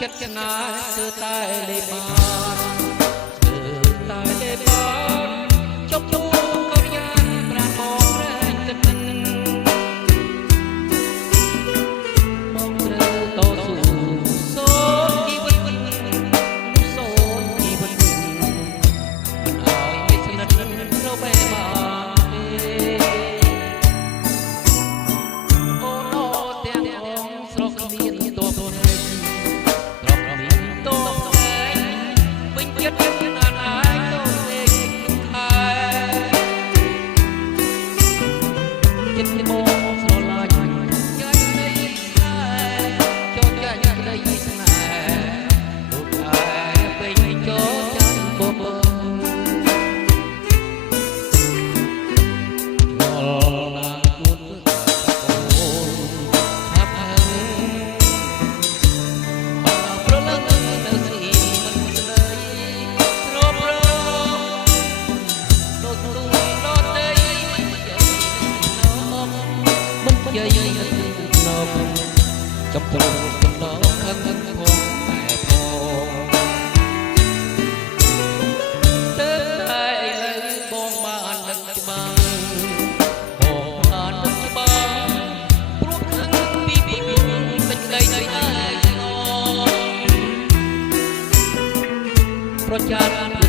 ចិត្តច្នៃគឺតែលេបានគឺតែលេបានជប់ជួក៏យ៉ាងប្រាណមករែងទឹកមកត្រូវតស៊ូសូនជីវិតសូនជីវិតមិនឲ្យមានស្និទ្ធនៅបែបបានអូនអូទាំងអងស្រស់មានតបចំពោះកំណត់ខឹងផងតែផងទៅតែឥឡូវបងបាននឹកច្បាស់បងបាននឹកច្បាស់ព្រោះខឹងពីសេចក្តីនៃឯងប្រចាំ